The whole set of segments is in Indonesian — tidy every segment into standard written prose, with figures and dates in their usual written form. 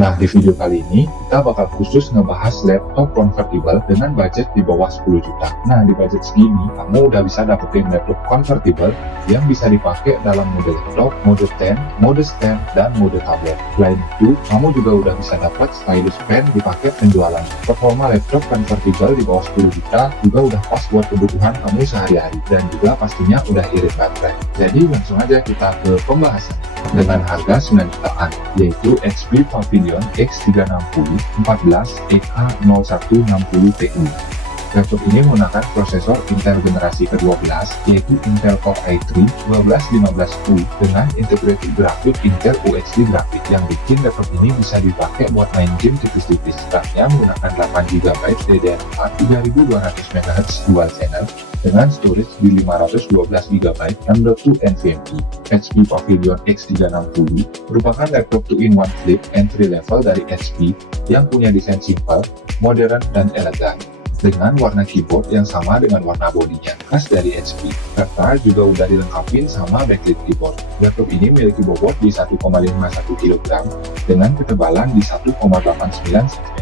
Nah, di video kali ini kita bakal khusus ngebahas laptop convertible dengan budget di bawah 10 juta. Nah, di budget segini, kamu udah bisa dapetin laptop convertible yang bisa dipakai dalam mode laptop, mode stand, mode stand, dan mode tablet. Selain itu, kamu juga udah bisa dapat stylus pen di paket penjualan. Performa laptop convertible di bawah 10 juta juga udah pas buat kebutuhan kamu sehari-hari, dan juga pastinya udah irit baterai. Jadi langsung aja kita ke pembahasan. Dengan harga 9 jutaan, yaitu HP Pavilion X360 14 EK0160 Ti. Laptop ini menggunakan prosesor Intel generasi ke-12, yaitu Intel Core i3 1215U dengan integrated grafik Intel UHD grafik, yang bikin laptop ini bisa dipakai buat main game tipis-tipis. RAM-nya menggunakan 8GB DDR4 3200MHz dual channel dengan storage di 512GB M.2 NVMe. HP Pavilion X360 merupakan laptop 2-in-1 flip entry level dari HP yang punya desain simple, modern, dan elegan, dengan warna keyboard yang sama dengan warna bodinya khas dari HP, serta juga udah dilengkapi sama backlit keyboard. Laptop ini memiliki bobot di 1,51 kg dengan ketebalan di 1,89 cm.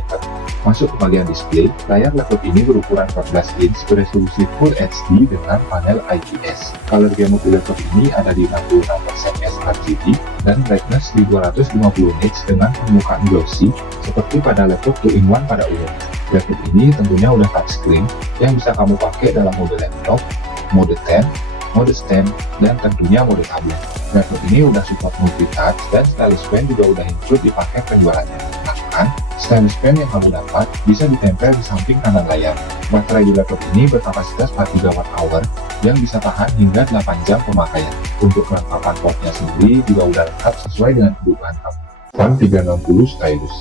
Masuk ke bagian display, layar laptop ini berukuran 14 inch beresolusi Full HD dengan panel IPS. Color gamut di laptop ini ada di 66% sRGB dan brightness di 250 nits dengan permukaan glossy seperti pada laptop 2-in-1 pada umumnya. Laptop ini tentunya udah touchscreen yang bisa kamu pakai dalam mode laptop, mode stand, mode stand, dan tentunya mode tablet. Laptop ini udah support multitouch dan stylus pen juga udah include di paket penjualannya. Bahkan, stylus pen yang kamu dapat bisa ditempel di samping kanan layar. Baterai di laptop ini berkapasitas 4 GWh yang bisa tahan hingga 8 jam pemakaian. Untuk kelengkapan portnya sendiri juga udah lengkap sesuai dengan kebutuhan kamu. Fan 360 stylus.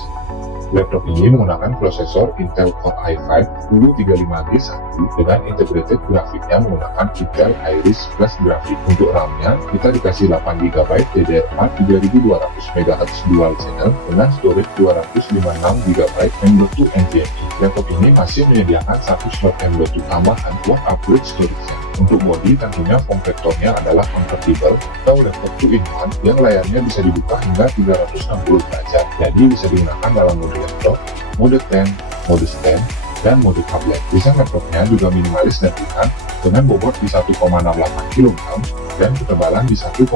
Laptop ini menggunakan prosesor Intel Core i5 1035G1 dengan integrated grafiknya menggunakan Intel Iris Plus grafik. Untuk RAM-nya, kita dikasih 8GB DDR4 3200MHz dual channel dengan storage 256GB M.2 NVMe. Laptop ini masih menyediakan satu slot M.2 tambahan buat upgrade storage-nya. Untuk bodi, tentunya form factor-nya adalah convertible atau laptop 2-in-1 yang layarnya bisa dibuka hingga 360 derajat. Jadi bisa digunakan dalam mode laptop, mode stand, mode stand, dan mode tablet. Desain laptopnya juga minimalis dan ringan dengan bobot di 1,68 kg dan ketebalan di 1,8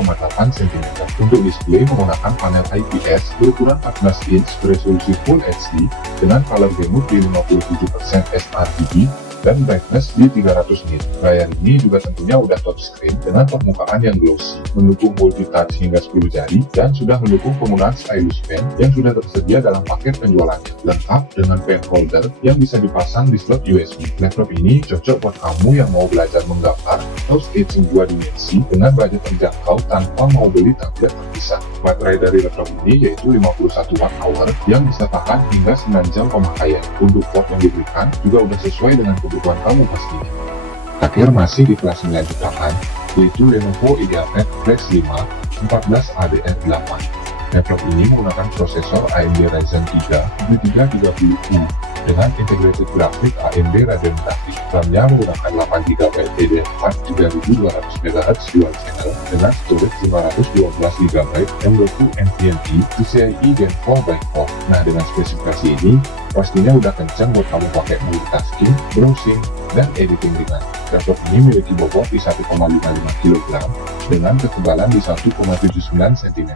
cm. Untuk display menggunakan panel IPS berukuran 14 inch beresolusi Full HD dengan color gamut di 57% sRGB dan brightness di 300 nit. Layar ini juga tentunya udah touchscreen dengan permukaan yang glossy, mendukung multitouch hingga 10 jari, dan sudah mendukung penggunaan stylus pen yang sudah tersedia dalam paket penjualannya, lengkap dengan pen holder yang bisa dipasang di slot USB. Laptop ini cocok buat kamu yang mau belajar menggambar atau sketching 2 dimensi dengan budget terjangkau tanpa mau beli tablet terpisah. Baterai dari laptop ini yaitu 51 Wh yang bisa tahan hingga 9 jam pemakaian. Untuk port yang diberikan juga udah sesuai dengan kebutuhan kamu pastinya. Akhir masih di kelas 9 jutaan, yaitu Lenovo IdeaPad Flex 5 14ADR8. Laptop ini menggunakan prosesor AMD Ryzen 3 3330U dengan integrated grafik AMD Radeon Graphics. RAM-nya menggunakan 8GB DDR4 3200MHz dual channel dengan storage 512GB M.2 NVMe PCIe Gen 4x4. Nah, dengan spesifikasi ini pastinya udah kencang buat kamu pakai multitasking, browsing, dan editing ringan. Laptop ini memiliki bobot di 1,55 kg dengan ketebalan di 1,79 cm.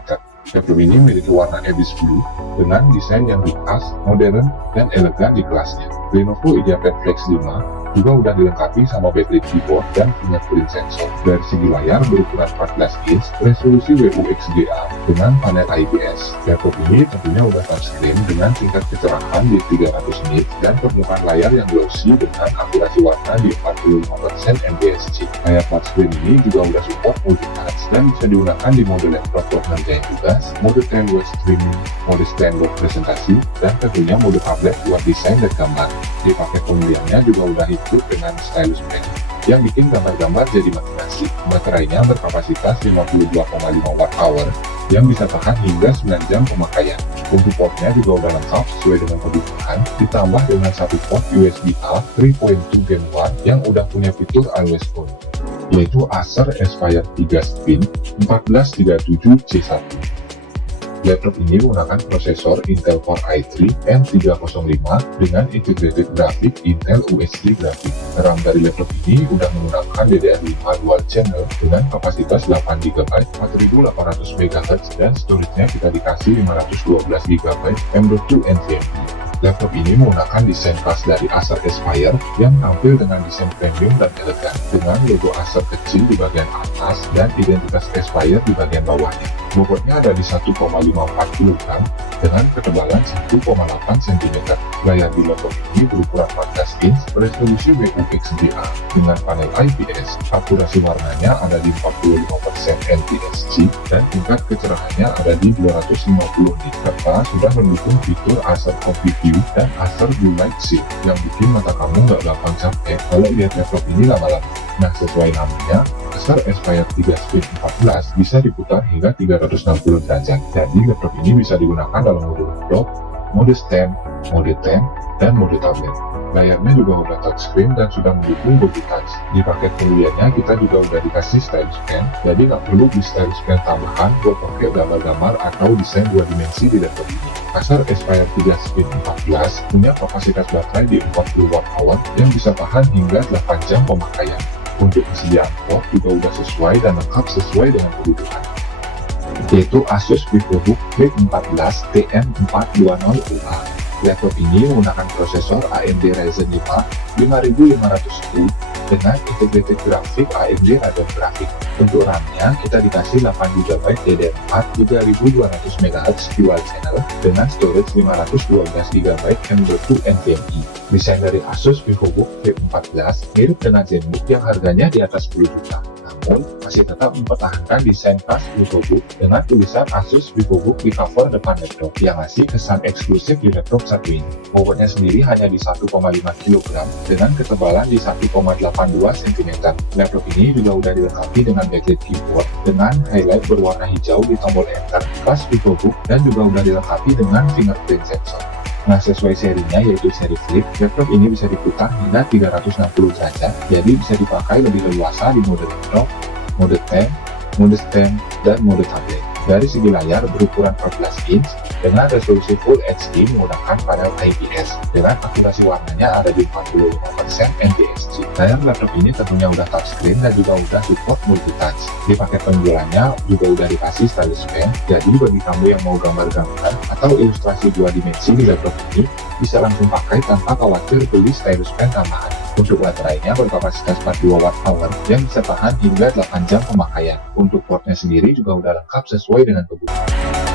Laptop ini memiliki warna Abyss Blue dengan desain yang ringkas, modern, dan elegan di kelasnya. Lenovo IdeaPad Flex 5 juga udah dilengkapi sama backlit keyboard dan fingerprint sensor. Dari segi layar berukuran 14 inch, resolusi WUXGA dengan panel IPS. Laptop ini tentunya udah touchscreen dengan tingkat kecerahan di 300 nits dan permukaan layar yang glossy dengan akurasi warna di 45% NTSC. Layar touchscreen ini juga udah support multitouch dan bisa digunakan di mode laptop buat ngerjain tugas, mode stand buat streaming, mode stand buat presentasi, dan tentunya mode tablet buat desain dan gambar. Di paket pembeliannya juga udah ikut dengan stylus pen yang bikin gambar-gambar jadi makin asik. Baterainya berkapasitas 52,5 Wh yang bisa tahan hingga 9 jam pemakaian. Untuk portnya juga udah lengkap sesuai dengan kebutuhan, ditambah dengan satu port USB-A 3.2 Gen 1 yang udah punya fitur Always On, yaitu Acer Aspire 3 Spin 1437C1. Laptop ini menggunakan prosesor Intel Core i3 M305 dengan integrated graphic Intel UHD graphic. RAM dari laptop ini udah menggunakan DDR5 dual channel dengan kapasitas 8GB 4800 MHz dan storage-nya kita dikasih 512GB M.2 NVMe. Laptop ini menggunakan desain khas dari Acer Aspire yang tampil dengan desain premium dan elegan dengan logo Acer kecil di bagian atas dan identitas Aspire di bagian bawahnya. Bobotnya ada di 1,54 kg dengan ketebalan 1,8 cm. Layar di laptop ini berukuran 14 inch resolusi WUXDA dengan panel IPS. Akurasi warnanya ada di 45% NTSC dan tingkat kecerahannya ada di 250 nit serta sudah mendukung fitur Acer Coffee View dan Acer Blue Light Shield yang bikin mata kamu nggak gampang capek kalau lihat laptop ini lama-lama. Nah, sesuai namanya, Acer Aspire 3 Speed 14 bisa diputar hingga 360 derajat. Jadi laptop ini bisa digunakan dalam mode laptop, mode stand, mode tab, dan mode tablet. Layarnya juga udah touchscreen dan sudah mendukung Google Touch. Di paket pembeliannya kita juga udah dikasih stylus pen, jadi nggak perlu beli stylus pen tambahan buat pakai gambar-gambar atau desain 2 dimensi di laptop ini. Acer Aspire 3 Speed 14 punya kapasitas baterai di 40 Wh yang bisa tahan hingga 8 jam pemakaian. Untuk persediaan port juga udah sesuai dan lengkap sesuai dengan kebutuhan, yaitu Asus VivoBook V14 TM420UA. Laptop ini menggunakan prosesor AMD Ryzen 5 5500U dengan integrated grafik AMD Radeon Graphics. Untuk RAM-nya kita dikasih 8GB DDR4 3200 MHz dual channel dengan storage 512GB M.2 NVMe. Desain dari Asus VivoBook V14 mirip dengan ZenBook yang harganya di atas 10 juta. Namun, masih tetap mempertahankan desain khas VivoBook dengan tulisan Asus VivoBook di cover depan laptop yang ngasih kesan eksklusif di laptop satu ini. Bobotnya sendiri hanya di 1,5 kg dengan ketebalan di 1,82 cm. Laptop ini juga udah dilengkapi dengan backlit keyboard dengan highlight berwarna hijau di tombol enter khas VivoBook dan juga udah dilengkapi dengan fingerprint sensor. Nah, sesuai serinya yaitu seri Flip, laptop ini bisa diputar hingga 360 derajat, jadi bisa dipakai lebih leluasa di mode laptop, mode tab, mode stand, dan mode tablet. Dari segi layar berukuran 14 inch dengan resolusi Full HD menggunakan panel IPS dengan akurasi warnanya ada di 45% NTSC. Layar laptop ini tentunya udah touchscreen dan juga udah support multitouch. Di paket penjualannya juga udah dikasih stylus pen, jadi bagi kamu yang mau gambar-gambar atau ilustrasi 2 dimensi di laptop ini bisa langsung pakai tanpa khawatir beli stylus pen tambahan. Untuk baterainya berkapasitas 42 Wh yang bisa tahan hingga 8 jam pemakaian. Untuk portnya sendiri juga udah lengkap sesuai dengan kebutuhan.